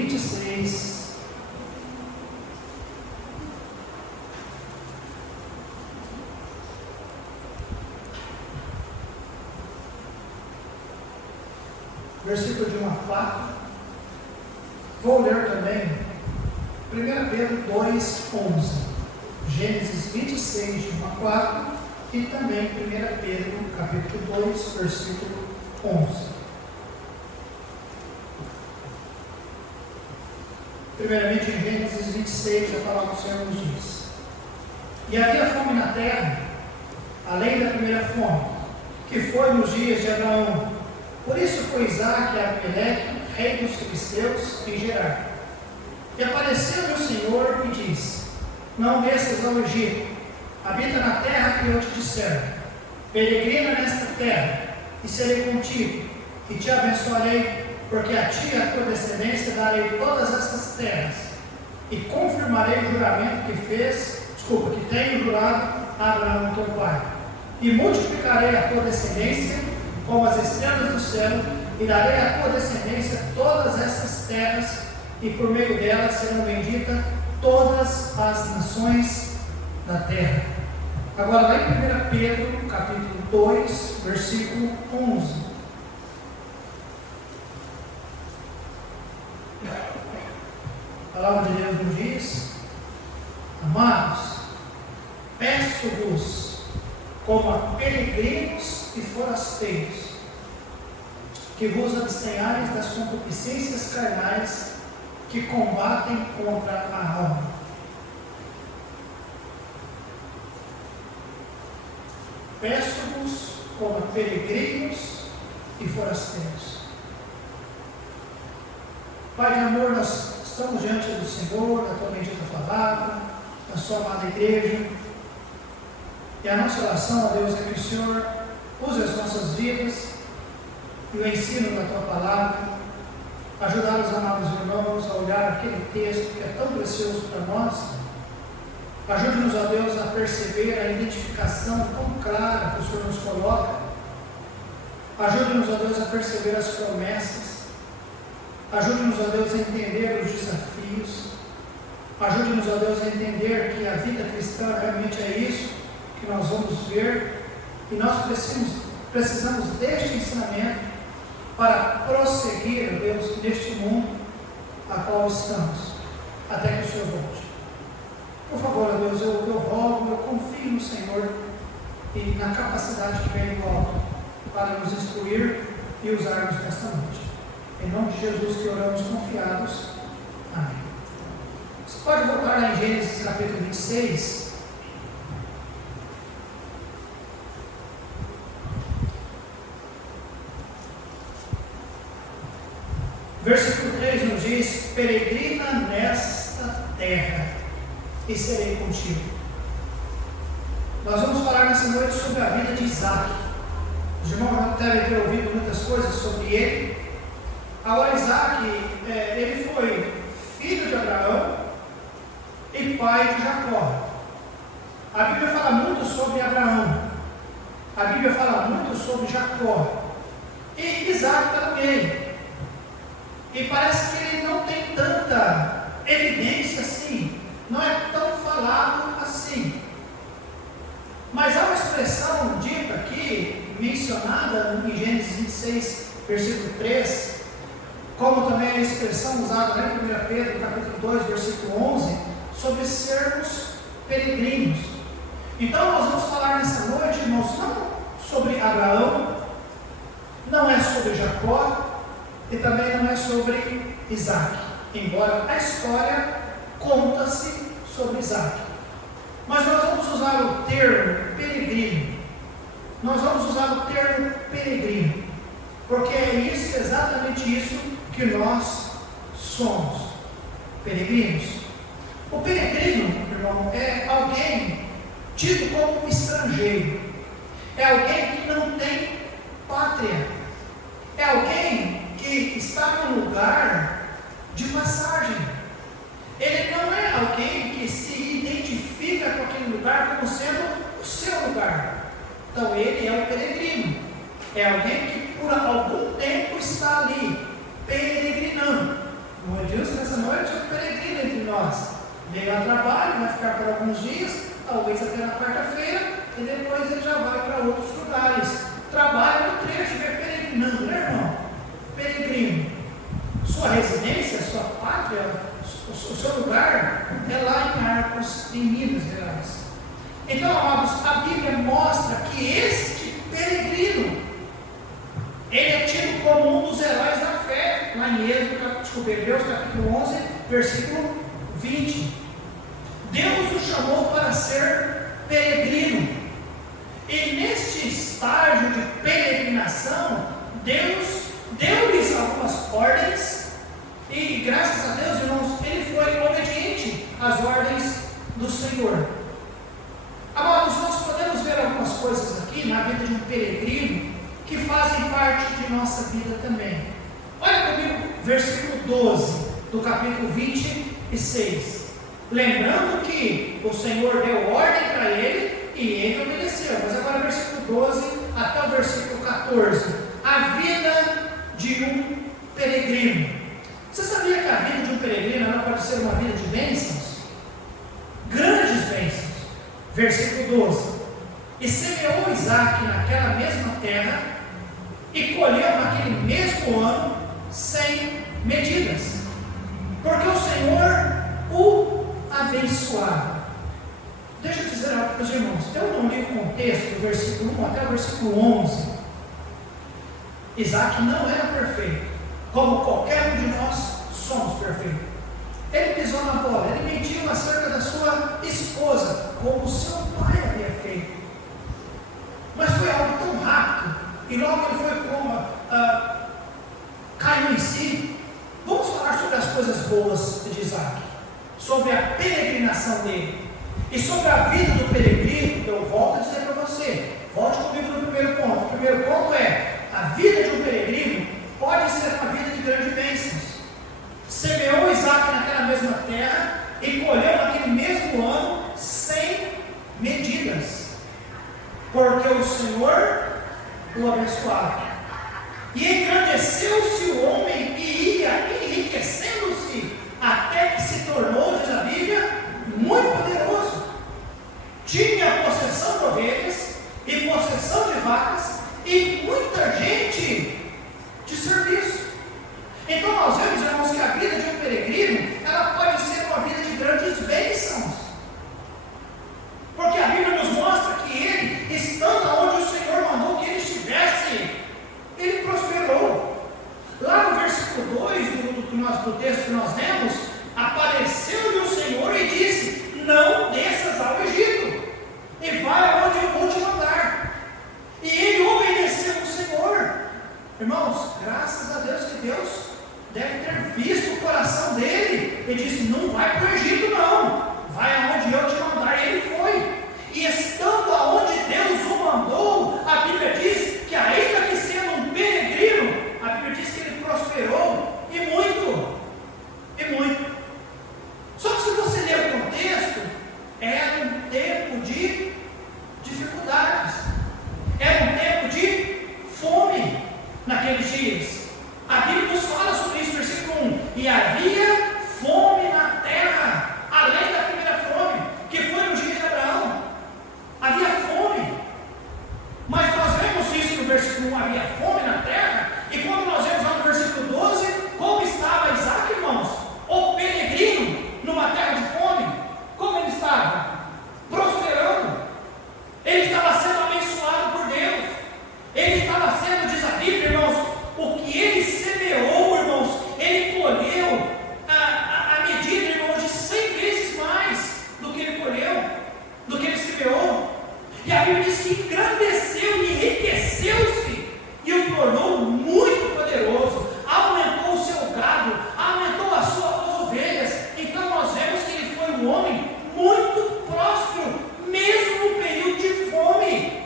26. Versículo de 1 a 4. Vou ler também 1 Pedro 2, 11. Gênesis 26, de 1 a 4. E também 1 Pedro, capítulo 2, versículo 11. Primeiramente, em Gênesis 26, a palavra do Senhor nos diz: E havia fome na terra, além da primeira fome, que foi nos dias de Abraão. Por isso foi Isaque a Abimeleque, rei dos filisteus, em Gerar. E apareceu-lhe o Senhor e disse: Não desças ao Egito, habita na terra que eu te disser. Peregrina nesta terra, e serei contigo, e te abençoarei, porque a ti e a tua descendência darei todas estas terras, e confirmarei o juramento que tenho jurado a Abraão teu pai. E multiplicarei a tua descendência como as estrelas do céu, e darei à tua descendência todas essas terras, e por meio delas serão benditas todas as nações da terra. Agora, lá em 1 Pedro, capítulo 2, versículo 11. A palavra de Deus nos diz: Amados, peço-vos, como a peregrinos e forasteiros, que vos abstenhais das concupiscências carnais que combatem contra a alma. Peço-vos, como a peregrinos e forasteiros. Pai de amor, nós estamos diante do Senhor, da tua bendita palavra, da sua amada igreja, e a nossa oração, ó Deus, é que o Senhor use as nossas vidas e o ensino da tua palavra, ajudar os amados irmãos a olhar aquele texto que é tão precioso para nós. Ajude-nos, ó Deus, a perceber a identificação tão clara que o Senhor nos coloca. Ajude-nos, ó Deus, a perceber as promessas. Ajude-nos, ó Deus, a entender os desafios. Ajude-nos, ó Deus, a entender que a vida cristã realmente é isso que nós vamos ver. E nós precisamos deste ensinamento para prosseguir, ó Deus, neste mundo a qual estamos, até que o Senhor volte. Por favor, ó Deus, eu rogo, eu confio no Senhor e na capacidade que vem do alto para nos instruir e usarmos nesta noite. Em nome de Jesus que oramos confiados. Amém. Você pode voltar lá em Gênesis capítulo 26. Versículo 3 nos diz: Peregrina nesta terra, e serei contigo. Nós vamos falar nessa noite sobre a vida de Isaque. Os irmãos devem ter ouvido muitas coisas sobre ele. Agora, Isaque, ele foi filho de Abraão e pai de Jacó. A Bíblia fala muito sobre Abraão, a Bíblia fala muito sobre Jacó, e Isaque também. E parece que ele não tem tanta evidência assim, não é tão falado assim. Mas há uma expressão dita aqui, mencionada em Gênesis 26, versículo 3, como também a expressão usada em 1 Pedro, capítulo 2, versículo 11, sobre sermos peregrinos. Então nós vamos falar nessa noite, irmãos, não sobre Abraão, não é sobre Jacó, e também não é sobre Isaque, embora a história conta-se sobre Isaque. Mas nós vamos usar o termo peregrino. Nós vamos usar o termo peregrino, porque é isso, exatamente isso que nós somos, peregrinos. O peregrino, irmão, é alguém tido como estrangeiro, é alguém que não tem pátria, é alguém que está num lugar de passagem. Ele não é alguém que se identifica com aquele lugar como sendo o seu lugar. Então ele é um peregrino, é alguém que por algum tempo está ali peregrinando. Como ele Edilson, nessa noite, é um peregrino entre nós. Veio a trabalho, vai ficar por alguns dias, talvez até na quarta-feira, e depois ele já vai para outros lugares. Trabalha no trecho, é peregrinando, né, irmão? Peregrino. Sua residência, sua pátria, o seu lugar é lá em Arcos, em Minas Gerais. Então, amados, a Bíblia mostra que este peregrino, ele é tido como um dos heróis da fé, lá em Hebreus capítulo 11, versículo 20. Deus o chamou para ser peregrino. E neste estágio de peregrinação, Deus deu-lhes algumas ordens, e graças a Deus, irmãos, ele foi obediente às ordens do Senhor. Amados, nós podemos ver algumas coisas aqui na vida de um peregrino que fazem parte de nossa vida também. Olha comigo, versículo 12 do capítulo 26. Lembrando que o Senhor deu ordem para ele e ele obedeceu. Mas agora versículo 12 até o versículo 14. A vida de um peregrino. Você sabia que a vida de um peregrino ela pode ser uma vida de bênçãos? Grandes bênçãos. Versículo 12. E semeou Isaac naquela mesma terra e colheu naquele mesmo ano sem medidas, porque o Senhor o abençoava. Deixa eu dizer algo para os irmãos. Eu não li o contexto do versículo 1 até o versículo 11. Isaac não era perfeito, como qualquer um de nós somos perfeitos. Ele pisou na bola, ele mentiu acerca da sua esposa, como seu pai havia feito. Mas foi algo tão rápido, e logo ele foi caiu em si. Vamos falar sobre as coisas boas de Isaac, sobre a peregrinação dele, e sobre a vida do peregrino. Eu volto a dizer para você, volte comigo no primeiro ponto. O primeiro ponto é, a vida de um peregrino pode ser uma vida de grandes bênçãos. Semeou Isaac naquela mesma terra e colheu naquele mesmo ano sem medidas, porque o Senhor o abençoava. E engrandeceu-se o homem e ia enriquecendo-se, até que se tornou, diz a Bíblia, muito poderoso. Tinha possessão de ovelhas e possessão de vacas e muita gente de serviço. Então nós vemos, irmãos, que a vida de um peregrino, ela pode ser uma vida de grandes bênçãos. Porque a Bíblia nos mostra que ele, estando onde o Senhor mandou que ele estivesse, ele prosperou. Lá no versículo 2 do texto que nós lemos, apareceu-lhe o Senhor e disse: não desças ao Egito, e vai aonde eu vou te mandar. E ele obedeceu ao Senhor. Irmãos, graças a Deus que Deus deve ter visto o coração dele. Ele disse: não vai para o Egito não, vai aonde eu te mandar. E ele foi. E estando aonde Deus o mandou, a Bíblia diz que ainda que sendo um peregrino, a Bíblia diz que ele prosperou, e muito, e muito. Só que se você ler o contexto, era um tempo de dificuldades, era um tempo de fome naqueles dias. A Bíblia nos fala sobre isso, versículo 1: e havia fome na terra, além da primeira fome, que foi no dia de Abraão. Havia fome, mas nós vemos isso no versículo 1, havia fome na terra, e quando nós vemos lá no versículo 12, como estava Isaac, irmãos, o peregrino, numa terra de fome, como ele estava? Prosperando, ele estava sendo abençoado por Deus, ele estava sendo, diz a Bíblia, irmãos, o que ele semeou, irmãos, ele colheu a medida, irmãos, de 100 vezes mais do que ele colheu, do que ele semeou. E a Bíblia diz que engrandeceu e enriqueceu-se e o tornou muito poderoso, aumentou o seu gado, aumentou as suas ovelhas. Então nós vemos que ele foi um homem muito próspero, mesmo no período de fome.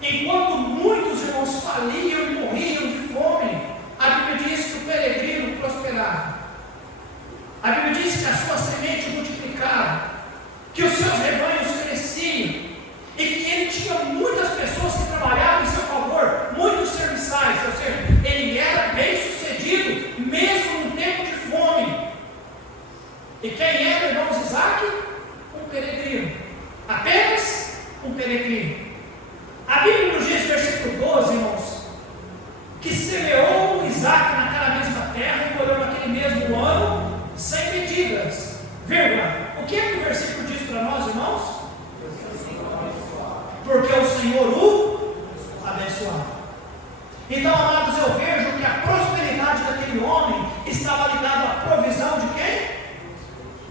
Enquanto muitos irmãos faliam e morriam de fome, a Bíblia diz que o peregrino prosperava. A Bíblia diz que a sua semente multiplicava, que os seus rebanhos cresciam, e que ele tinha muitas pessoas que trabalhavam em seu favor, muitos serviçais, ou seja, ele era bem sucedido vidas, vírgula. O que é que o versículo diz para nós, irmãos? Porque o Senhor o abençoava. Então, amados, eu vejo que a prosperidade daquele homem estava ligada à provisão de quem?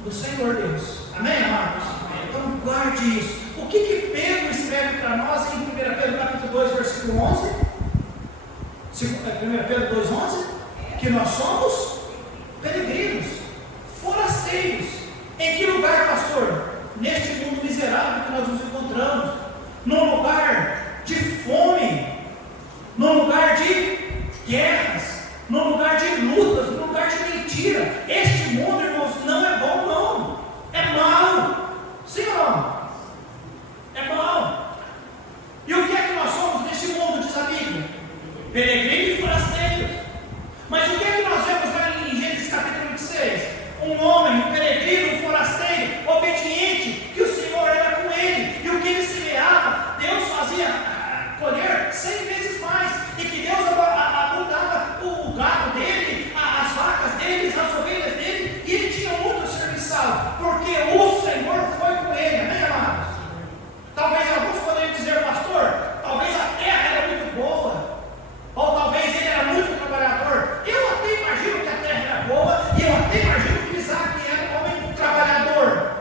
Do Senhor Deus. Amém, amados? Então, guarde isso. O que Pedro escreve para nós em 1 Pedro capítulo 2, versículo 11? 1 Pedro 2, 11? Que nós somos peregrinos, forasteiros. Em que lugar, pastor? Neste mundo miserável que nós nos encontramos, num lugar de fome, num lugar de guerras, num lugar de lutas, num lugar de mentira. Este mundo, irmãos, não é bom, não. É mau. Sim ou não? É mau. E o que é que nós somos neste mundo, diz a Bíblia? Peregrinos e forasteiros. Mas o que é que nós vemos lá em Gênesis capítulo 26? Um homem, um peregrino, um forasteiro, obediente, que o Senhor era com ele, e o que ele semeava, Deus fazia colher 100 vezes mais, e que Deus abundava o gado dele, as vacas dele, as ovelhas dele, e ele tinha muito serviçal, porque o Senhor foi com ele. Amém, amados? Talvez alguns poderiam dizer, pastor, talvez a terra era muito boa, ou talvez ele era muito trabalhador. Eu até imagino que a terra era boa, e eu até imagino que Isaac era um homem trabalhador,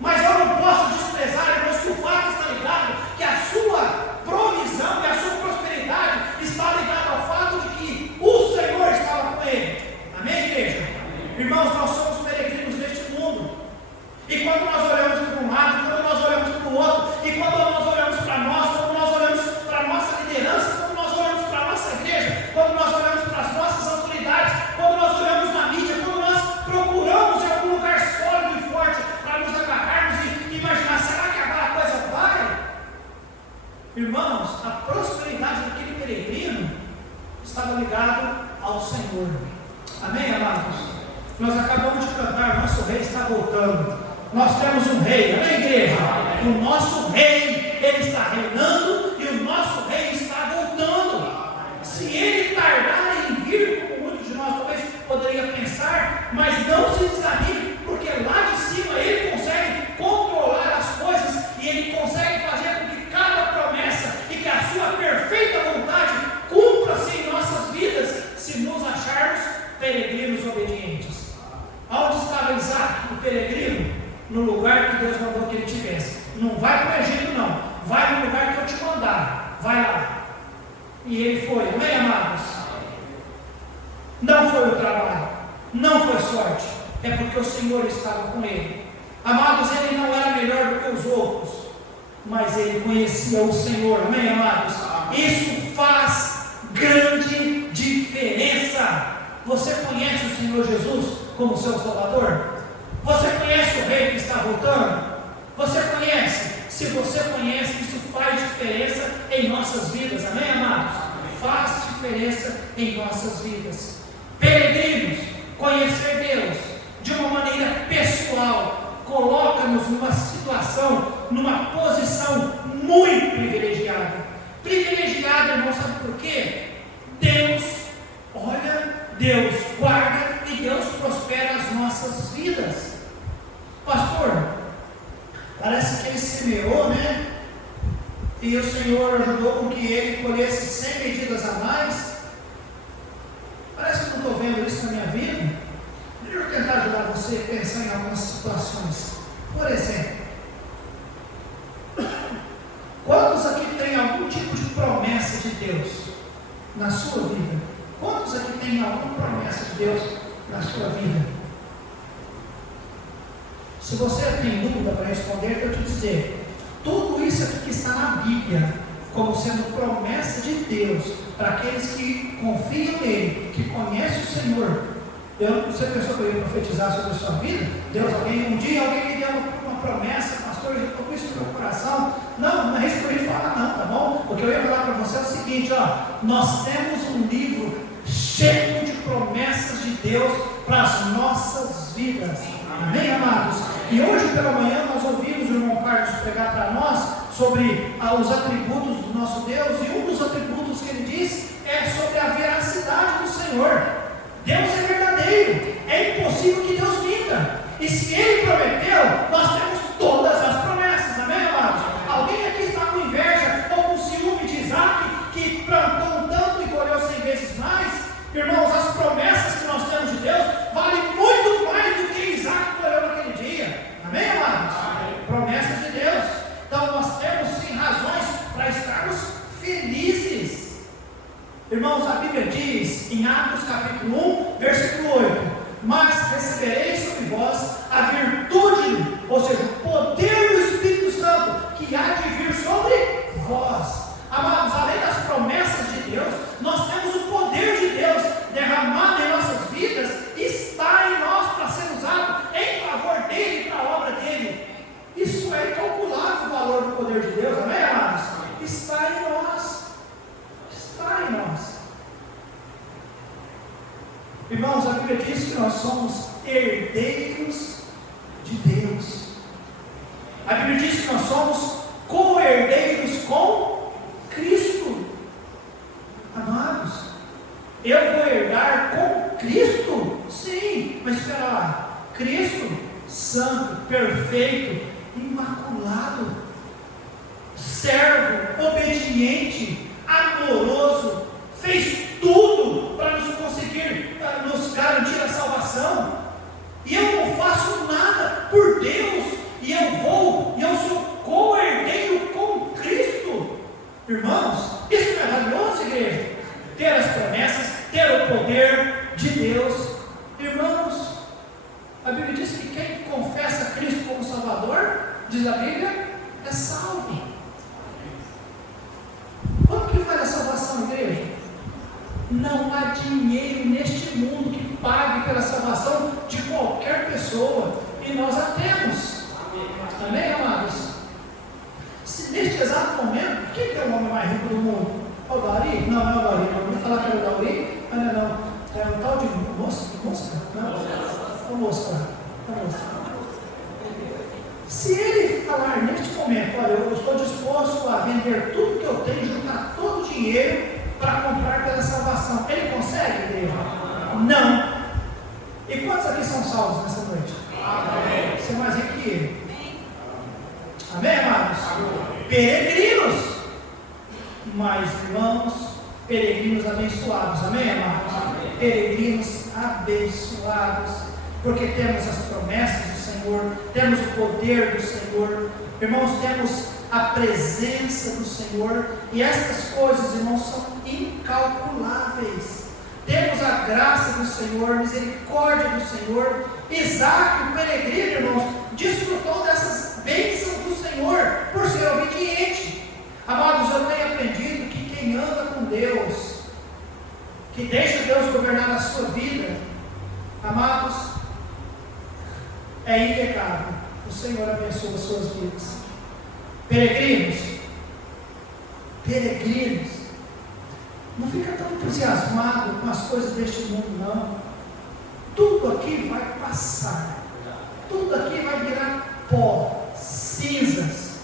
mas eu não posso desprezar, irmãos, que o fato está ligado, que a sua provisão e a sua prosperidade está ligada ao fato de que o Senhor estava com ele. Amém, igreja? Irmãos, nós somos peregrinos neste mundo, e quando nós olhamos para um lado, quando nós olhamos para o outro, e quando nós olhamos para nós, quando nós olhamos para a nossa liderança, quando nós olhamos para a nossa igreja, quando nós olhamos para as nossas autoridades, quando nós olhamos na mídia, quando nós procuramos em algum lugar sólido e forte para nos agarrarmos e imaginar, será que agora a coisa vai? Irmãos, a prosperidade daquele peregrino estava ligada ao Senhor. Amém, amados? Nós acabamos de cantar, nosso rei está voltando. Nós temos um rei, amém, igreja? O nosso rei, ele está reinando e o nosso rei está voltando. Se ele tardar em vir, como muitos de nós talvez poderia pensar, mas não se desanime, porque lá de cima ele consegue controlar as coisas e ele consegue fazer com que cada promessa e que a sua perfeita vontade cumpra-se em nossas vidas, se nos acharmos peregrinos obedientes. Onde estava Isaac, o peregrino? No lugar que Deus mandou que ele tivesse. Não vai para o Egito, não. Vai no lugar que eu te mandar. Vai lá. E ele foi. Amém, amados? Não foi o trabalho, não foi sorte, é porque o Senhor estava com ele. Amados, ele não era melhor do que os outros, mas ele conhecia o Senhor. Amém, amados? Isso faz grande diferença. Você conhece o Senhor Jesus como seu Salvador? Você conhece o Rei que está voltando? Você conhece? Se você conhece, isso faz diferença em nossas vidas. Amém, amados? Faz diferença em nossas vidas. Peregrinos, conhecer Deus de uma maneira pessoal coloca-nos numa situação, numa posição muito privilegiada. Privilegiada, irmão, sabe por quê? Deus olha, Deus guarda e Deus prospera as nossas vidas. Pastor, parece que ele semeou, né? E o Senhor ajudou com que ele colhesse 100 medidas a mais. Parece que eu não estou vendo isso na minha vida. Deixa eu tentar ajudar você a pensar em algumas situações. Por exemplo, quantos aqui têm algum tipo de promessa de Deus na sua vida? Quantos aqui têm alguma promessa de Deus na sua vida? Se você tem dúvida para responder, eu te dizer, tudo isso aqui que está na Bíblia, como sendo promessa de Deus, para aqueles que confiam nele, que conhecem o Senhor. Você pensou que eu ia profetizar sobre a sua vida? Um dia alguém me deu uma promessa, pastor, eu estou com isso no meu coração. Não é isso que eu ia falar, não, tá bom? O que eu ia falar para você é o seguinte, nós temos um livro cheio de promessas de Deus para as nossas vidas. Amém, amados? E hoje pela manhã nós ouvimos o irmão Carlos pregar para nós sobre os atributos do nosso Deus, e um dos atributos que ele diz é sobre a veracidade do Senhor. Deus é verdadeiro, é impossível que Deus minta. E se Ele prometeu, nós temos todas as promessas, amém, amados? Alguém aqui está com inveja ou com ciúme de Isaac, que plantou um tanto e colheu 100 vezes mais? Irmãos, as promessas que nós temos de Deus valem muito mais do que Isaac colheu naquele dia, amém, amados? Promessas de Deus. Então nós temos sim razões para estarmos felizes. Irmãos, a Bíblia diz em Atos capítulo 1, versículo 8: mas recebereis sobre vós a virtude, ou seja, o poder do Espírito Santo, que há de vir sobre vós. Amados, além das promessas de Deus, nós temos o poder de Deus derramado em nossas vidas, está em nós para ser usado em favor dele, para a obra dele. Isso é incalculável, o valor do poder de Deus, amém, amados? Está em nós, está em nós. Irmãos, a Bíblia diz que nós somos herdeiros de Deus. A Bíblia diz que nós somos co-herdeiros com Cristo. Amados, eu vou herdar com Cristo? Sim, mas espera lá, Cristo, santo, perfeito, imaculado, servo, obediente, amoroso, fez tudo para nos garantir a salvação, e eu não faço nada por Deus, e eu sou co-herdeiro com Cristo. Irmãos, isso não é valioso, igreja? Ter as promessas, ter o poder de Deus. Irmãos, a Bíblia diz que quem confessa Cristo como Salvador, diz a Bíblia, é salvo. Quanto que vale a salvação, igreja? Não há dinheiro neste mundo que pague pela salvação de qualquer pessoa, e nós a temos. Amém, amados? Se neste exato momento, quem é o homem mais rico do mundo? É o Dauri? Não, não é o Dauri, não vou falar que é o Dauri, mas não, é o tal de Mosca? Não, é o Mosca. Se ele falar neste momento, olha, eu estou disposto a vender tudo que eu tenho, juntar todo o dinheiro para comprar pela salvação, ele consegue, igreja? Não. E quantos aqui são salvos nessa noite? Amém. Você é mais rico que ele. Amém, amados? Amém. Peregrinos, mas irmãos, peregrinos abençoados. Amém, amados? Amém. Peregrinos abençoados, porque temos as promessas do Senhor, temos o poder do Senhor, irmãos, temos a presença do Senhor, e estas coisas, irmãos, são incalculáveis. Temos a graça do Senhor, misericórdia do Senhor. Isaac, o peregrino, irmãos, desfrutou dessas bênçãos do Senhor por ser obediente. Amados, eu tenho aprendido que quem anda com Deus, que deixa Deus governar a sua vida, amados, é impecável. O Senhor abençoa as suas vidas. Peregrinos, não fica tão entusiasmado com as coisas deste mundo, não. Tudo aqui vai passar, tudo aqui vai virar pó, cinzas.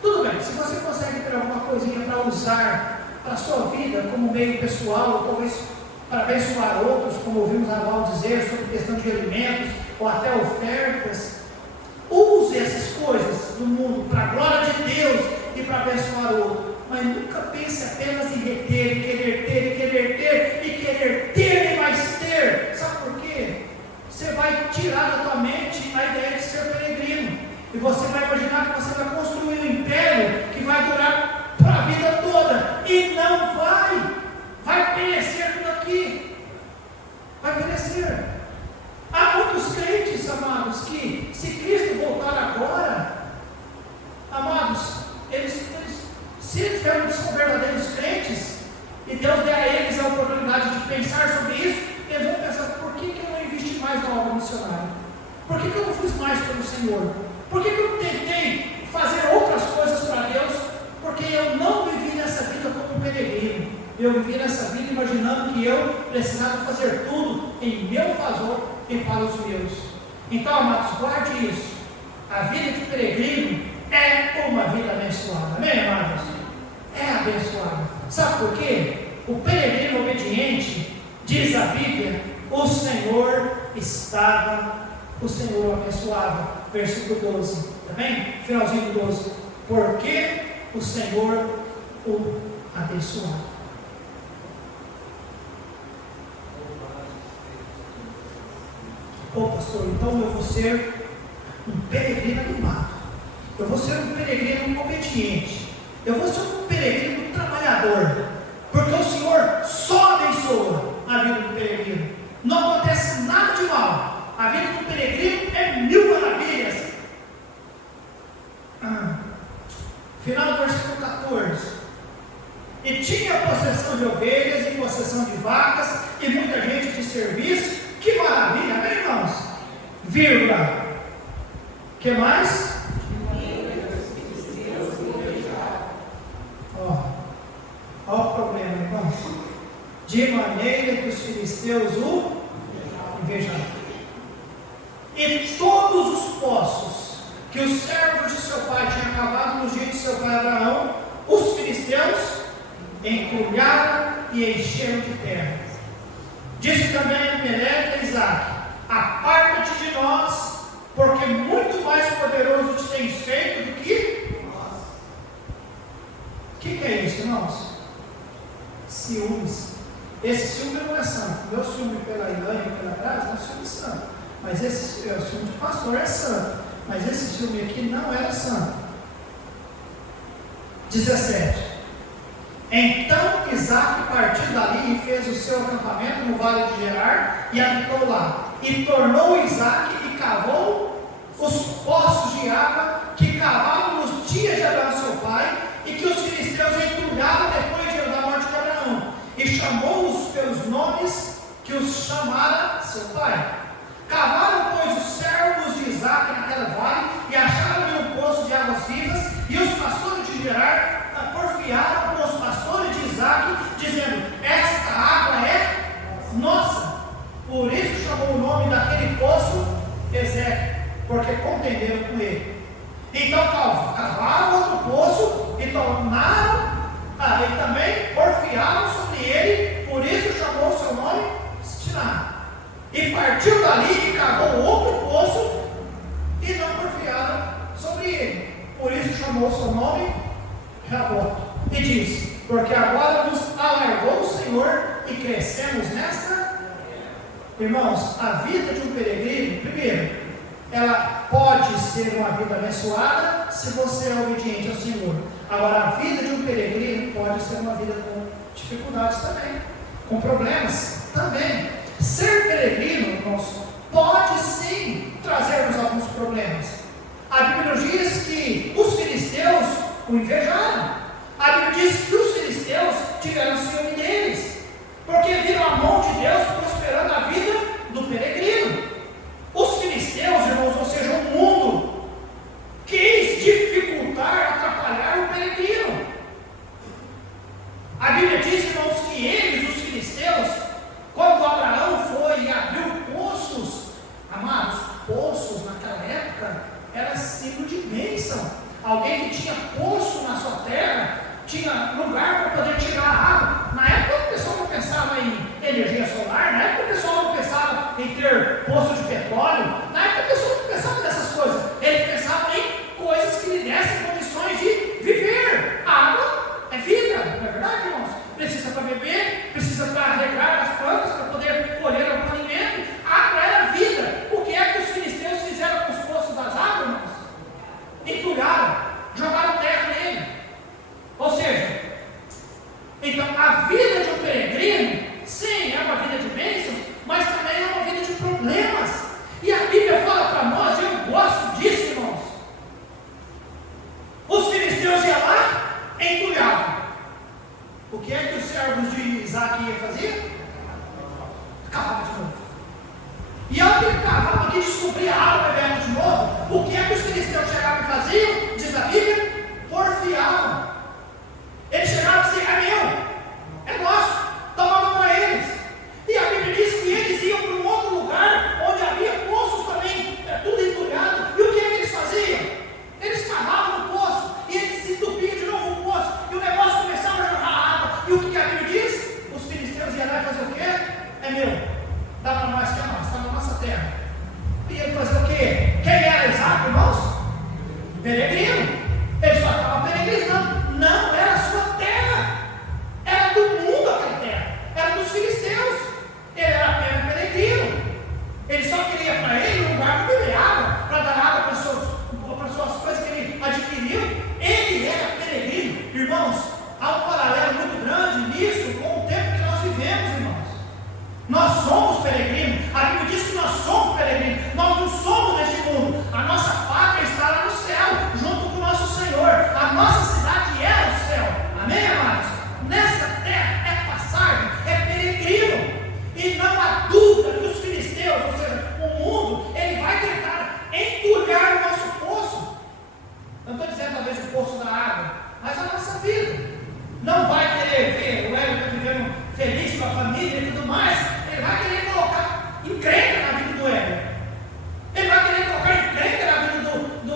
Tudo bem, se você consegue ter alguma coisinha para usar para a sua vida, como meio pessoal, ou talvez para abençoar outros, como ouvimos a Val dizer sobre questão de alimentos, ou até ofertas, use essas coisas do mundo para a glória de Deus e para abençoar o outro, mas nunca pense apenas em reter, e querer ter, e querer ter, e querer ter e mais ter. Sabe por quê? Você vai tirar da tua mente a ideia de ser peregrino, e você vai imaginar que você vai construir um império que vai durar para a vida toda, e não vai perecer tudo aqui, vai perecer. Há muitos crentes, amados, que se Cristo voltar agora, amados, se eles são verdadeiros crentes, e Deus der a eles a oportunidade de pensar sobre isso, eles vão pensar: por que eu não investi mais na obra missionária? Por que eu não fiz mais pelo Senhor? Por que eu não tentei fazer outras coisas para Deus? Porque eu não vivi nessa vida como um peregrino. Eu vivi nessa vida imaginando que eu precisava fazer tudo em meu favor e para os meus. Então, amados, guarde isso. A vida de peregrino é uma vida abençoada. Amém, amados? É abençoada. Sabe por quê? O peregrino obediente, diz a Bíblia, o Senhor estava o Senhor o abençoava. Versículo 12, tá bem? Finalzinho do 12. Porque o Senhor o abençoava. Pô, pastor, então eu vou ser um peregrino animado. Eu vou ser um peregrino obediente. Eu vou ser um peregrino trabalhador. Porque o Senhor só abençoa a vida do peregrino. Não acontece nada de mal. A vida do peregrino é 1000 maravilhas. Final do versículo 14. E tinha possessão de ovelhas e possessão de vacas e muita gente de serviço. Que maravilha, amém, irmãos? Vírgula. Que mais? Olha o problema, irmãos. De maneira que os filisteus o invejavam. E todos os poços que os servos de seu pai tinham cavado nos dias de seu pai Abraão, os filisteus entulharam e encheram de terra. Disse também Abimeleque a Isaque: aparta-te de nós, porque muito mais poderoso te tens feito do que nós. O que é isso, irmãos? Ciúmes. Esse ciúme não é santo. Meu ciúme pela Ilane e pela Graça não é ciúme santo. Mas esse ciúme de pastor é santo. Mas esse ciúme aqui não era santo. 17. Então Isaque partiu dali e fez o seu acampamento no vale de Gerar e habitou lá. E tornou Isaque e cavou os poços de água que cavavam nos dias de Abraão seu pai e que os filisteus entulharam depois da morte de Abraão. E chamou-os pelos nomes que os chamara seu pai. Cavaram, pois, os servos de Isaque naquela vale e acharam-lhe um poço de águas vivas, e os pastores de Gerar porfiaram com os pastores de Isaque, dizendo: esta água é nossa. Por isso chamou o nome daquele poço Ezeque, porque contenderam com ele. Então cavaram outro poço e tornaram, e também porfiaram sobre ele, por isso chamou o seu nome Siná. E partiu dali e cavou outro poço e não porfiaram sobre ele, por isso chamou o seu nome Rabó. E diz: porque agora nos alargou o Senhor e crescemos nesta. Irmãos, a vida de um peregrino, primeiro, ela pode ser uma vida abençoada se você é obediente ao Senhor. Agora, a vida de um peregrino pode ser uma vida com dificuldades também, com problemas também. Ser peregrino, irmãos, pode sim trazer-nos alguns problemas. A Bíblia diz que os filisteus o invejaram. A Bíblia diz que os filisteus tiveram ciúme deles, porque viram a mão de Deus prosperando a vida do peregrino. Os filisteus, irmãos, ou seja, o mundo, quis dificultar, atrapalhar o peregrino. A Bíblia diz, irmãos, que eles, os filisteus, quando Abraão foi e abriu poços, amados, poços naquela época era símbolo de bênção. Alguém que tinha poço na sua terra, tinha lugar para poder tirar a água. Na época o pessoal não pensava em energia solar, na época o pessoal não pensava em ter poço de petróleo, na época o pessoal não pensava nessas coisas. Ele pensava em coisas que lhe dessem condições de viver. A água é vida, não é verdade, irmãos? Precisa para beber, precisa para regar as plantas, para poder colher algum alimento. A água era vida. O que é que os filisteus fizeram com os poços das águas, irmãos? Entulharam, jogaram terra nele. Ou seja, então a vida de um peregrino, sim, é uma vida de bênçãos, mas também é uma vida de problemas. E a Bíblia fala para nós, e eu gosto disso, irmãos. Os filisteus iam lá, entulhavam. O que é que os servos de Isaque iam fazer? Cavavam de novo. E ao que cavavam aqui, descobria a água bebendo de novo, o que é que os filisteus chegavam e faziam? Diz a Bíblia, porfiavam. Eles chegavam e diziam: é meu, é nosso, tomavam para eles. E a Bíblia diz que eles iam para um outro lugar, onde havia poços também, tudo entulhado. E o que é que eles faziam? Eles cavavam no poço, e eles se entupiam de novo o poço, e o negócio começava a jorrar água. E o que a Bíblia diz? Os filisteus iam lá e faziam o quê? É meu, dá para nós que é nosso, está na nossa terra. E ele fazia quê? Quem era Isaac, irmãos? Peregrino. Ele só estava peregrinando. Não era a sua terra. Era do mundo aquela terra. Era dos filisteus. Ele era apenas peregrino. Ele só queria para ele um lugar para beber água, para dar água para as suas coisas que ele adquiriu. Ele era peregrino. Irmãos, há um paralelo muito grande nisso com o tempo que nós vivemos, irmãos. Nós somos peregrinos. A Bíblia diz que nós somos peregrinos. Nós não somos deste mundo. A nossa pátria está lá no céu, junto com o nosso Senhor. A nossa cidade é o céu. Amém, amados? Nessa terra é passagem, é peregrino. E não há dúvida que os filisteus, ou seja, o mundo, ele vai tentar entulhar o nosso poço. Não estou dizendo talvez o poço da água, mas a nossa vida. Não vai querer ver o Hélio vivendo feliz com a família e tudo mais. Ele vai querer colocar encrenca na vida do Hélio. Ele vai querer colocar encrenca na vida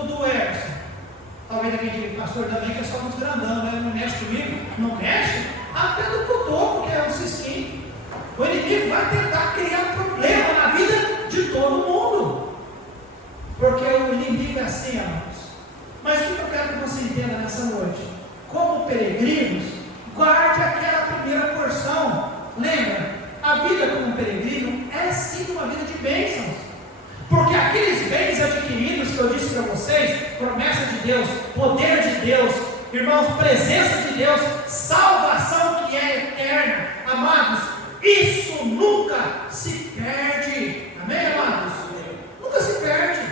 do Emerson. Talvez alguém diga, pastor, também que é só nos grandão, né? Não mexe comigo. Não mexe? Até do cotoco, que é um cisquinho. O inimigo vai tentar criar problema na vida de todo mundo. Porque o inimigo é assim, amados. Mas o que eu quero que você entenda nessa noite? Como peregrinos, guarde aquela primeira porção. Lembra? A vida como peregrino é sim uma vida de bênçãos. Porque aqueles bens adquiridos que eu disse para vocês, promessa de Deus, poder de Deus, irmãos, presença de Deus, salvação que é eterna, amados, isso nunca se perde. Amém, amados? Nunca se perde.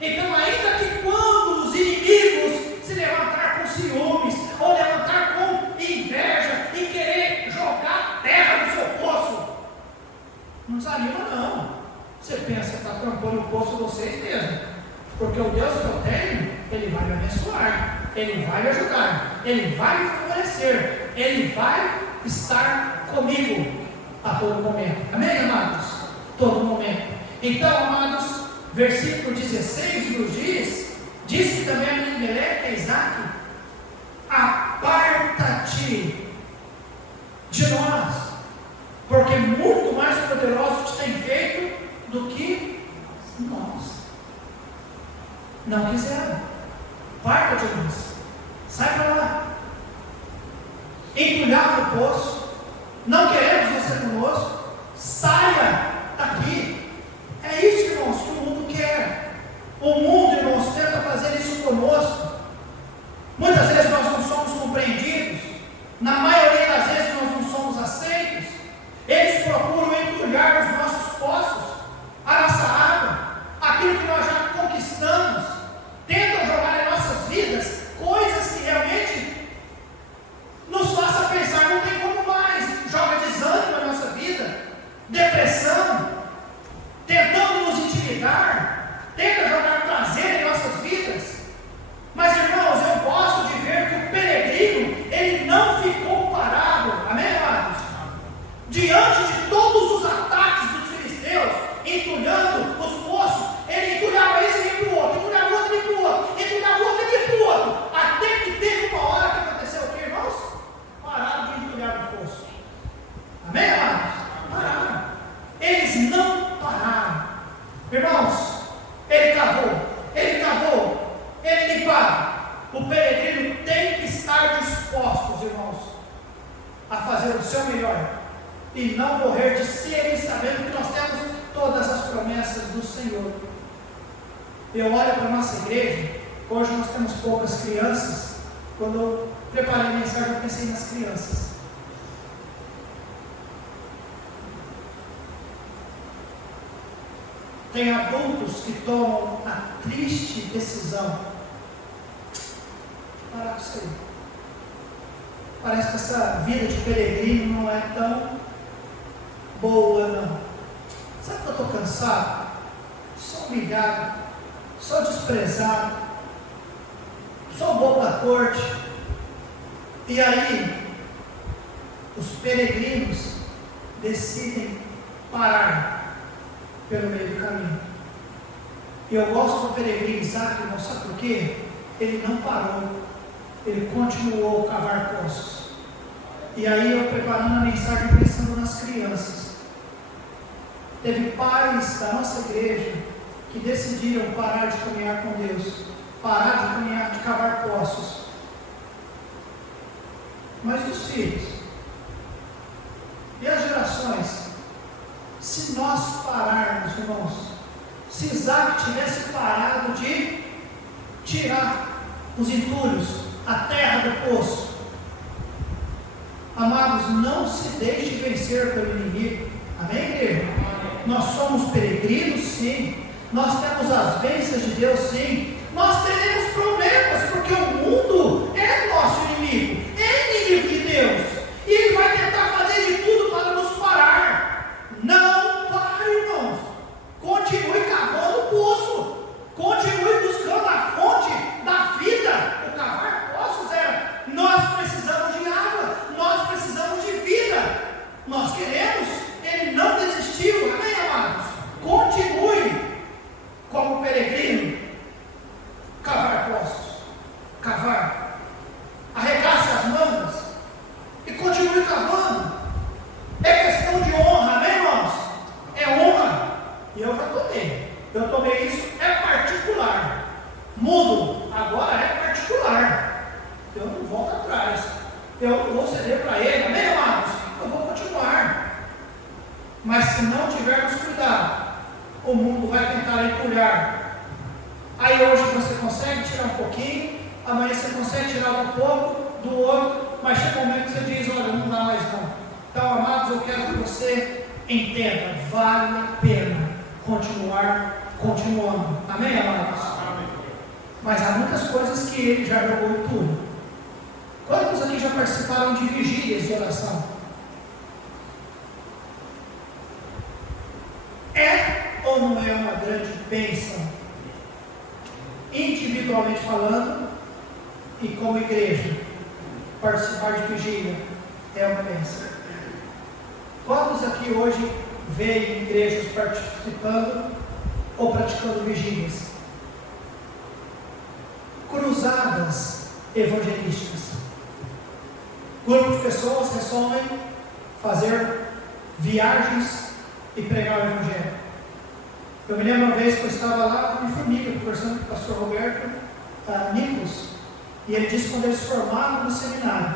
Então, ainda que quando os inimigos se levantar com ciúmes, ou levantar com inveja e querer jogar terra no seu poço, não desanima não. Você pensa que está tampando o poço vocês mesmos, porque o Deus que eu tenho, Ele vai me abençoar, Ele vai me ajudar, Ele vai me favorecer, Ele vai estar comigo a todo momento. Amém, amados? Todo momento. Então, amados, versículo 16 nos diz que também Abimeleque e Isaac: aparta-te de nós, porque muito mais poderoso te tem feito do que nós. Não quiseram. Parta de nós. Sai para lá. Entulhar no poço. Não queremos você conosco. Saia daqui. É isso, irmãos, que o mundo quer. O mundo, irmãos, tenta fazer isso conosco. Muitas vezes nós não somos compreendidos. Na maioria das vezes nós não somos aceitos. Eles procuram entulhar os nossos poços, a nossa água, aquilo que nós já conquistamos. Tentam jogar em nossas vidas coisas que realmente nos façam pensar, não tem como mais. Joga desânimo na nossa vida, depressão, tentando nos intimidar, tenta jogar prazer em nossas vidas. Mas, irmãos, eu gosto de ver que o peregrino, ele não ficou parado. Amém, amados? Diante de todos os ataques dos filisteus, entulhando os poços, ele entulhava esse e ia para o outro, entulhava o outro e ia para o outro, entulhava o outro e ia para o outro, até que teve uma hora que aconteceu o que, irmãos? Pararam de entulhar o poço. Amém, amados? Pararam. Eles não pararam. Irmãos, ele cavou, ele limpava. O peregrino tem que estar dispostos, irmãos, a fazer o seu melhor e não morrer de sede, sabendo que nós temos todas as promessas do Senhor. Eu olho para a nossa igreja. Hoje nós temos poucas crianças. Quando eu preparei a mensagem, eu pensei nas crianças. Tem adultos que tomam a triste decisão. Parar com isso aí. Parece que essa vida de peregrino não é tão boa, não. Sabe que eu estou cansado? Sou humilhado, sou desprezado, sou bobo da corte. E aí, os peregrinos decidem parar pelo meio do caminho. E eu gosto do peregrino Isaac, irmão, sabe por quê? Ele não parou, ele continuou a cavar poços. E aí eu preparando a mensagem pensando nas crianças. Teve pais da nossa igreja que decidiram parar de caminhar com Deus, parar de caminhar, de cavar poços. Mas e os filhos? E as gerações? Se nós pararmos, irmãos, se Isaac tivesse parado de tirar os entulhos, a terra do poço, amados, não se deixe vencer pelo inimigo. Amém, igreja? Nós somos peregrinos, sim. Nós temos as bênçãos de Deus, sim. Nós teremos problemas, porque o mundo é nosso inimigo, é inimigo de Deus, e ele vai tentar fazer de tudo para nos parar. Não pare, irmãos. Continue cavando o poço, continue buscando a fonte da vida. O cavar poços é: nós precisamos de água, nós precisamos de vida, nós queremos. Ele não desistiu, amém, amados? Continue como peregrino, cavar poços, cavar, arregace as mangas e continue cavando. É questão de honra, amém, irmãos? É honra. E eu já tomei isso, é particular. Mudo, agora é particular. Eu não volto atrás, eu não vou ceder para ele, amém, amados? Eu vou continuar. Mas se não tivermos cuidado, o mundo vai tentar entulhar. Aí hoje você consegue tirar um pouquinho, amanhã você consegue tirar um pouco do outro, mas chega um momento que você diz: olha, não dá mais não. Então, amados, eu quero que você entenda, vale a pena continuar continuando. Amém, amados? Amém. Mas há muitas coisas que ele já jogou em tudo. Quantos aqui já participaram de vigílias de oração? É ou não é uma grande bênção? Individualmente falando e como igreja, participar de vigília é uma bênção. Quantos aqui hoje veem igrejas participando ou praticando vigílias? Cruzadas evangelísticas. Grupo de pessoas resolvem fazer viagens e pregar o Evangelho. Eu me lembro uma vez que eu estava lá com minha família, conversando com o pastor Roberto Nicolas, e ele disse que quando eles formaram no seminário,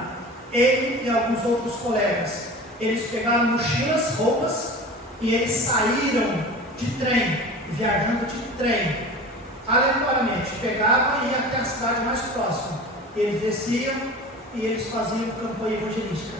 ele e alguns outros colegas, eles pegaram mochilas, roupas, e eles saíram de trem, viajando de trem, aleatoriamente, pegavam e iam até a cidade mais próxima. Eles desciam e eles faziam campanha evangelística.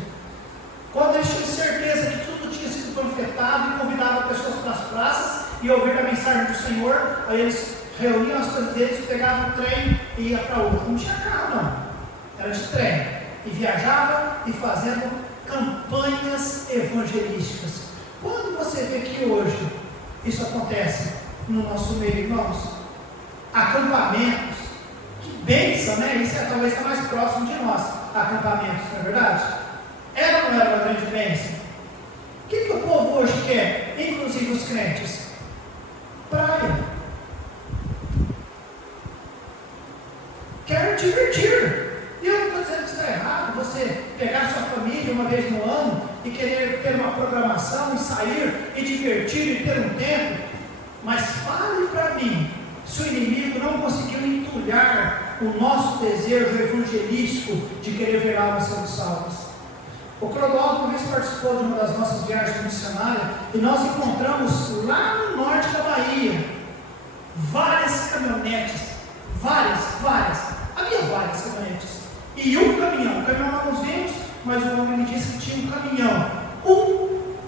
Quando eles tinham certeza que tudo tinha sido panfletado e convidavam pessoas para as praças e ouvir a mensagem do Senhor, aí eles reuniam as coisas deles, pegavam o trem e iam para outro. Não tinha carro, não. Era de trem. E viajava e fazendo campanhas evangelísticas. Quando você vê que hoje isso acontece no nosso meio, irmãos, acampamentos, que bênção, né? Isso é talvez mais próximo de nós, acampamentos, não é verdade? Era ou não era uma grande bênção? O que o povo hoje quer, inclusive os crentes? Praia. Quer divertir. E eu não estou dizendo que está errado você pegar sua família uma vez no ano e querer ter uma programação e sair e divertir e ter um tempo. Mas fale para mim, se o inimigo não conseguiu entulhar o nosso desejo evangelístico de querer ver almas sendo salvas. O Clodoaldo uma vez participou de uma das nossas viagens missionárias e nós encontramos lá no norte da Bahia várias caminhonetes, várias, havia várias caminhonetes e um caminhão nós não vimos, mas o homem me disse que tinha um caminhão,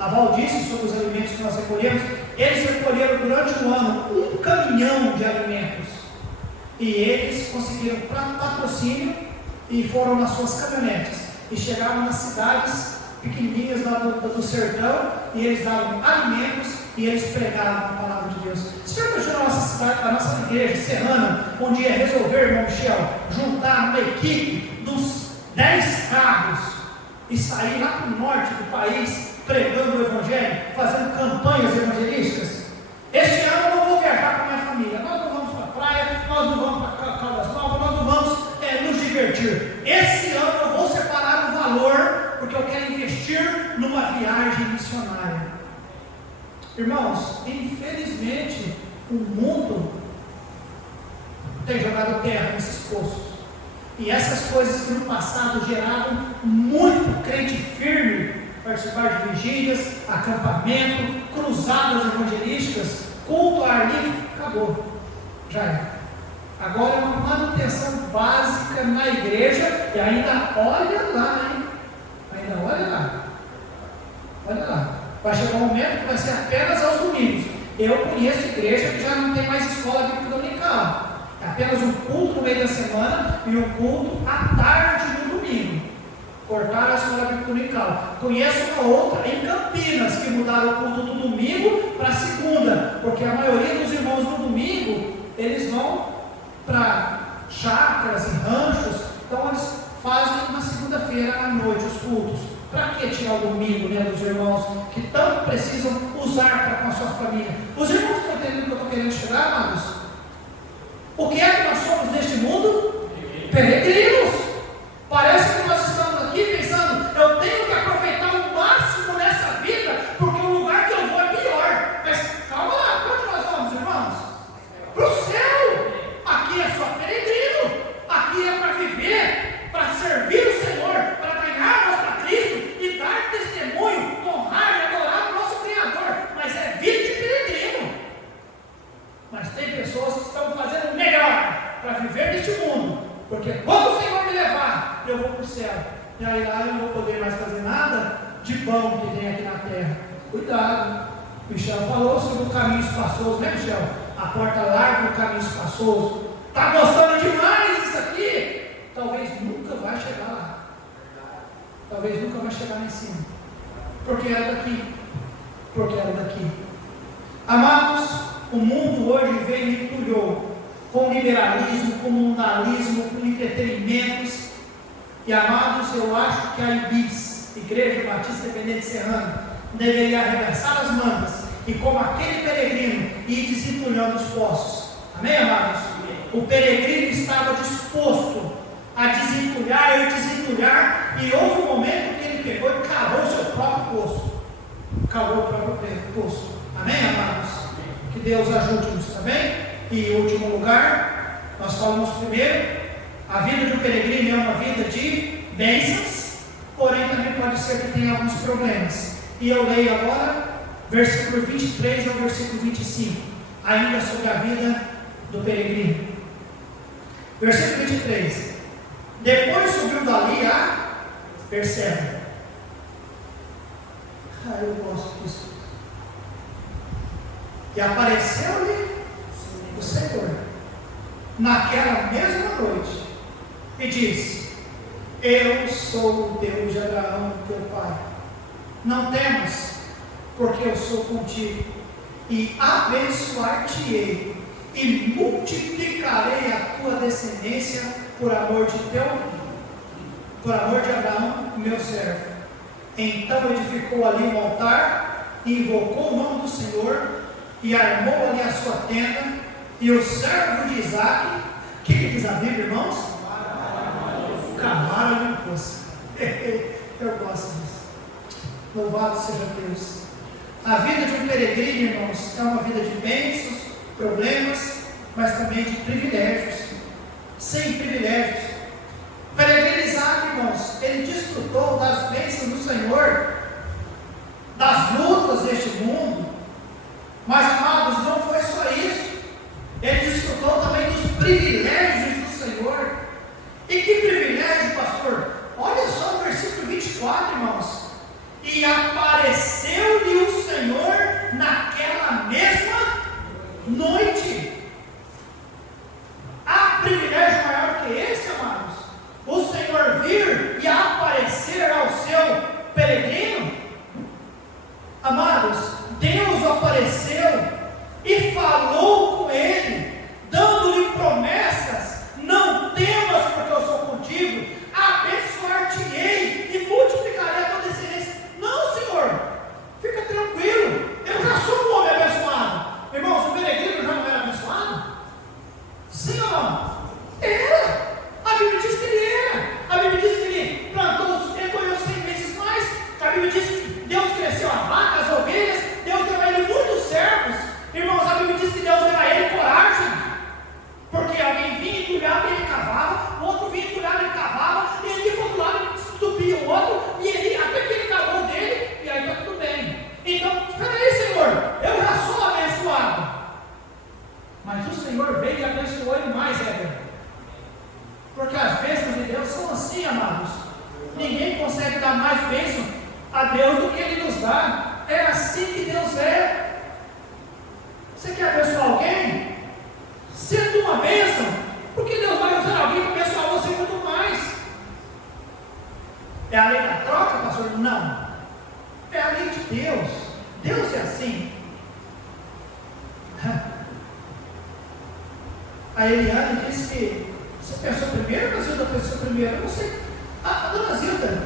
a Val disse sobre os alimentos que nós recolhemos, eles recolheram durante o ano um caminhão de alimentos e eles conseguiram patrocínio e foram nas suas caminhonetes e chegavam nas cidades pequenininhas lá do sertão e eles davam alimentos e eles pregavam a palavra de Deus. Você já imaginou a nossa cidade, a nossa igreja serrana, um dia resolver, irmão Michel, juntar uma equipe dos 10 carros e sair lá para o norte do país pregando o Evangelho, fazendo campanhas evangelísticas? Este ano eu não vou viajar com a minha família, nós não vamos para a praia, nós não vamos para Caldas Novas, nós não vamos nos divertir. Esse ano eu vou separar um valor, porque eu quero investir numa viagem missionária. Irmãos, infelizmente, O mundo tem jogado terra nesses poços. E essas coisas que no passado geraram muito crente firme, participar de vigílias, acampamento, cruzadas evangelísticas, culto ao ar livre, acabou. Já é. Agora é uma manutenção básica na igreja, e ainda olha lá, hein? Ainda olha lá. Olha lá. Vai chegar um momento que vai ser apenas aos domingos. Eu conheço igreja que já não tem mais escola bíblica dominical. É apenas um culto no meio da semana e um culto à tarde no domingo. Cortaram a escola bíblica dominical. Conheço uma outra em Campinas que mudaram o culto do domingo para segunda, porque a maioria dos irmãos no domingo eles vão para chácaras e ranchos, então eles fazem na segunda-feira à noite os cultos. Para que tirar o domingo, né, dos irmãos que tanto precisam usar para com a sua família? Os irmãos estão entendendo o que eu estou querendo chegar, amados? O que é que nós somos neste mundo? Peregrinos. Parece que nós estamos aqui pensando, eu tenho que aproveitar o máximo nessa vida, porque o lugar que eu vou é pior. Mas calma lá, para onde nós vamos, irmãos? Para o céu. Aqui é só peregrino. Aqui é para viver, para servir o Senhor, para ganhar para Cristo e dar testemunho, honrar e adorar o nosso Criador. Mas é vida de peregrino. Mas tem pessoas que estão fazendo melhor para viver neste mundo, porque quando o Senhor me levar, eu vou para o céu, e aí lá eu não vou poder mais fazer nada de bom que tem aqui na terra. Cuidado. Michel falou sobre o caminho espaçoso, né, Michel? A porta larga do caminho espaçoso. Está gostando demais isso aqui? Talvez nunca vai chegar lá. Talvez nunca vai chegar lá em cima. Porque era daqui. Porque era daqui. Amados, o mundo hoje veio e entulhou com liberalismo, com mundanismo, com entretenimentos. E amados, eu acho que a IBIS, Igreja Batista Independente Serrana, deveria arregaçar as mangas e, como aquele peregrino, ir desentulhando os poços. Amém, amados? O peregrino estava disposto a desentulhar e desentulhar, e houve um momento que ele pegou e cavou o seu próprio poço. Cavou o próprio poço. Amém, amados? Que Deus ajude-nos, tá bem? E em último lugar, nós falamos primeiro, a vida de um peregrino é uma vida de bênçãos, porém também pode ser que tenha alguns problemas. E eu leio agora, versículo 23 ao versículo 25, ainda sobre a vida do peregrino. Versículo 23. Depois subiu dali percebe. Eu gosto disso. E apareceu-lhe o Senhor naquela mesma noite e disse: Eu sou o Deus de Abraão, teu pai. Não temas, porque eu sou contigo, e abençoar-te-ei, e multiplicarei a tua descendência por amor de Abraão, meu servo. Então edificou ali um altar, e invocou o nome do Senhor, e armou ali a sua tenda. E o servo de Isaac, o que diz a Bíblia, irmãos? Cavaram no poço. Eu gosto disso. Louvado seja Deus. A vida de um peregrino, irmãos, é uma vida de bênçãos, problemas, mas também de privilégios. Sem privilégios. O peregrino Isaac, irmãos, ele desfrutou das bênçãos do Senhor, das lutas deste mundo, mas, amados, não foi só isso. Ele desfrutou também dos privilégios do Senhor. E que privilégio, pastor? Olha só o versículo 24, irmãos. E apareceu-lhe o Senhor naquela mesma noite. Há privilégio maior que esse, amados? O Senhor vir e aparecer ao seu peregrino? Amados, Deus apareceu e falou com ele, dando-lhe promessas. Não temas, porque eu sou contigo, abençoar-te-ei e multiplicarei a tua descendência. Não, Senhor, Mas o Senhor veio e abençoou ele mais, Éder. Porque as bênçãos de Deus são assim, amados. Ninguém consegue dar mais bênção a Deus do que Ele nos dá. É assim que Deus é. Você quer abençoar alguém? Sendo uma bênção, porque Deus vai usar alguém para abençoar você muito mais. É a lei da troca, pastor? Não. É a lei de Deus. Deus é assim. A Eliane disse que você pensou primeiro, a Zilda pensou primeiro. Eu não sei. A dona Zilda,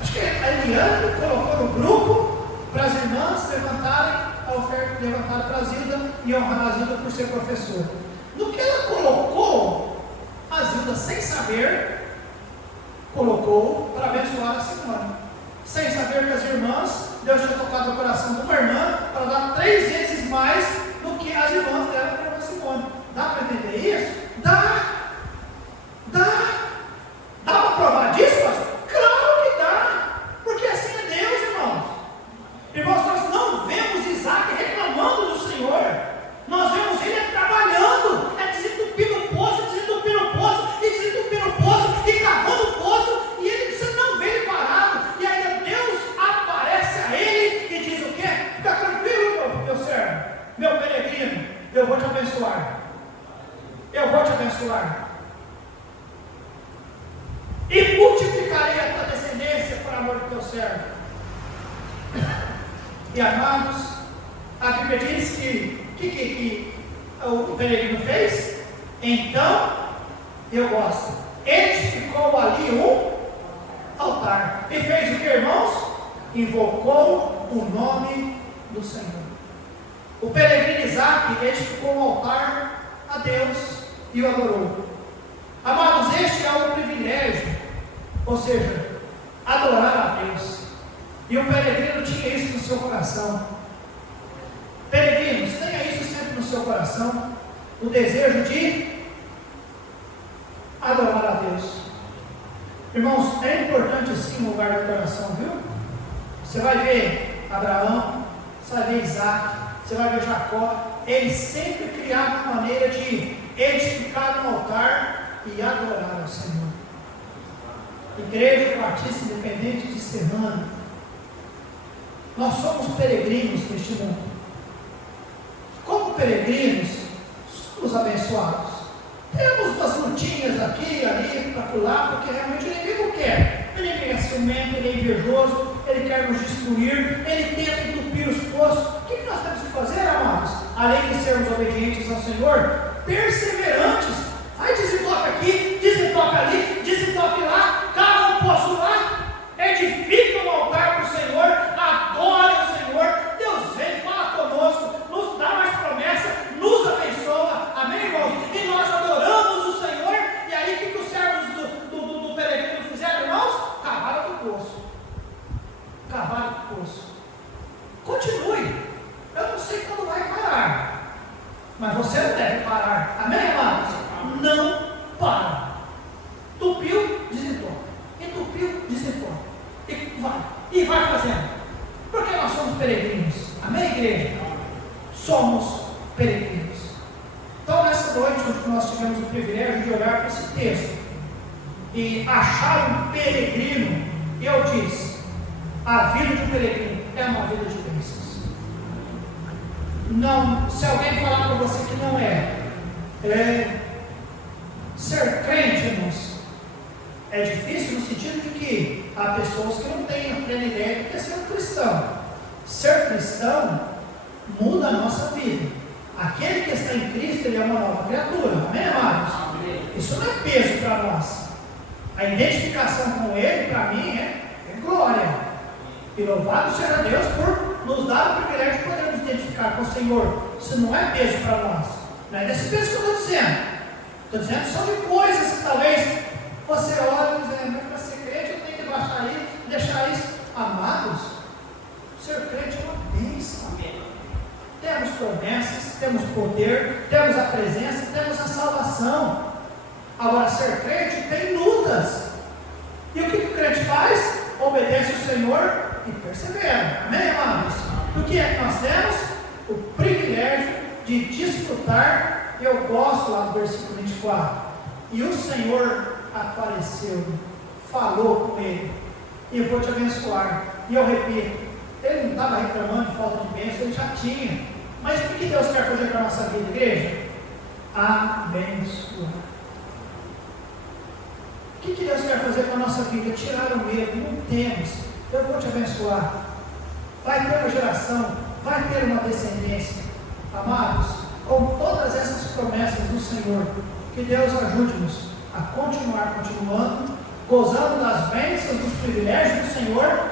acho que a Eliane colocou no grupo para as irmãs levantarem a oferta, levantaram para a Zilda e honrar a Zilda por ser professora. No que ela colocou, a Zilda, sem saber, colocou para abençoar a Simone. Sem saber que as irmãs, Deus tinha tocado o coração de uma irmã para dar 3 vezes mais do que as irmãs deram para a Simone. Dá para entender isso? Dá. Dá para provar disso, pastor? Claro que dá. Porque assim é Deus, irmãos. Irmãos, nós não vemos Isaac reclamando do Senhor. Nós vemos ele trabalhando, desentupindo o poço, desentupindo o poço, e cavando o poço, e você não vê ele parado. E aí Deus aparece a ele e diz o quê? Fica tranquilo, meu servo, meu peregrino, eu vou te abençoar. Eu vou te abençoar. E multiplicarei a tua descendência por amor do teu servo. E amados, a Bíblia diz que o peregrino fez. Então, eu gosto, edificou ali um altar. E fez o que, irmãos? Invocou o nome do Senhor. O peregrino Isaac edificou um altar a Deus e o adorou. Amados, este é um privilégio, ou seja, adorar a Deus. E o peregrino tinha isso no seu coração. Peregrinos, tenha isso sempre no seu coração, o desejo de adorar a Deus. Irmãos, é importante sim o lugar do coração, viu? Você vai ver Abraão, você vai ver Isaac, você vai ver Jacó, eles sempre criavam uma maneira de edificar um altar e adorar ao Senhor. Igreja Batista Independente de Serrano, nós somos peregrinos neste mundo. Como peregrinos, somos abençoados. Temos umas lutinhas aqui, ali, para pular, porque realmente o inimigo quer. O inimigo é ciumento, ele é invejoso, ele quer nos destruir, ele tenta entupir os poços. O que nós temos que fazer, amados? Além de sermos obedientes ao Senhor, perseverantes. Vai, desentope aqui, desentope ali, desentope lá, cava um poço lá, edifica um altar para o Senhor, adore o Senhor. Deus vem, fala conosco, nos dá mais promessa, nos abençoa, amém, irmãos? E nós adoramos o Senhor. E aí o que os servos do peregrino fizeram, irmãos? Cavaram o poço. Cavaram o poço. Continue. Eu não sei quando vai parar, mas você não deve parar, amém, amados? Não para. Entupiu, desentope. Entupiu, desentope. E vai fazendo. Porque nós somos peregrinos. Amém, igreja? Somos peregrinos. Então, nessa noite, nós tivemos o privilégio de olhar para esse texto e achar um peregrino. Eu disse: a vida de um peregrino é uma vida de bênçãos. Não, se alguém falar para você que não ser crente, irmãos, é difícil no sentido de que há pessoas que não têm a plena ideia do que é ser um cristão. Ser cristão muda a nossa vida. Aquele que está em Cristo, ele é uma nova criatura, amém, amados? Isso não é peso para nós. A identificação com Ele, para mim, é glória. E louvado seja Deus por nos dar o privilégio de poder nos identificar com o Senhor. Isso não é peso para nós. Não é desse peso que eu estou dizendo. Estou dizendo só de coisas que talvez você olha e diz: para ser crente eu tenho que baixar aí, deixar isso. Amados, ser crente é uma bênção. Temos promessas, temos poder, temos a presença, temos a salvação. Agora, ser crente tem lutas. E o que o crente faz? Obedece o Senhor e persevera. Amém, amados? O que é que nós temos? O privilégio de desfrutar. Eu gosto lá do versículo 24. E o Senhor apareceu, falou com ele, e eu vou te abençoar. E eu repito, ele não estava reclamando de falta de bênção, ele já tinha. Mas o que Deus quer fazer com a nossa vida, igreja? Abençoar. O que Deus quer fazer com a nossa vida? Tirar o medo. Não temos. Eu vou te abençoar. Vai ter uma geração, vai ter uma descendência. Amados, com todas essas promessas do Senhor, que Deus ajude-nos a continuando, gozando das bênçãos, dos privilégios do Senhor,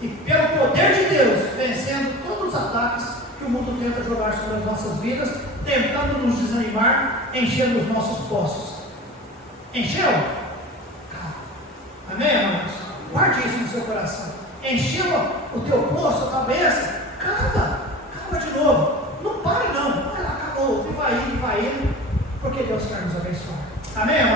e pelo poder de Deus, vencendo todos os ataques que o mundo tenta jogar sobre as nossas vidas, tentando nos desanimar, enchendo os nossos poços. Encheu? Amém, amados? Guarde isso no seu coração. Encheu o teu poço, a cabeça, cava de novo. Não pare não, acabou, e vai indo, porque Deus quer nos abençoar. Amém, amados?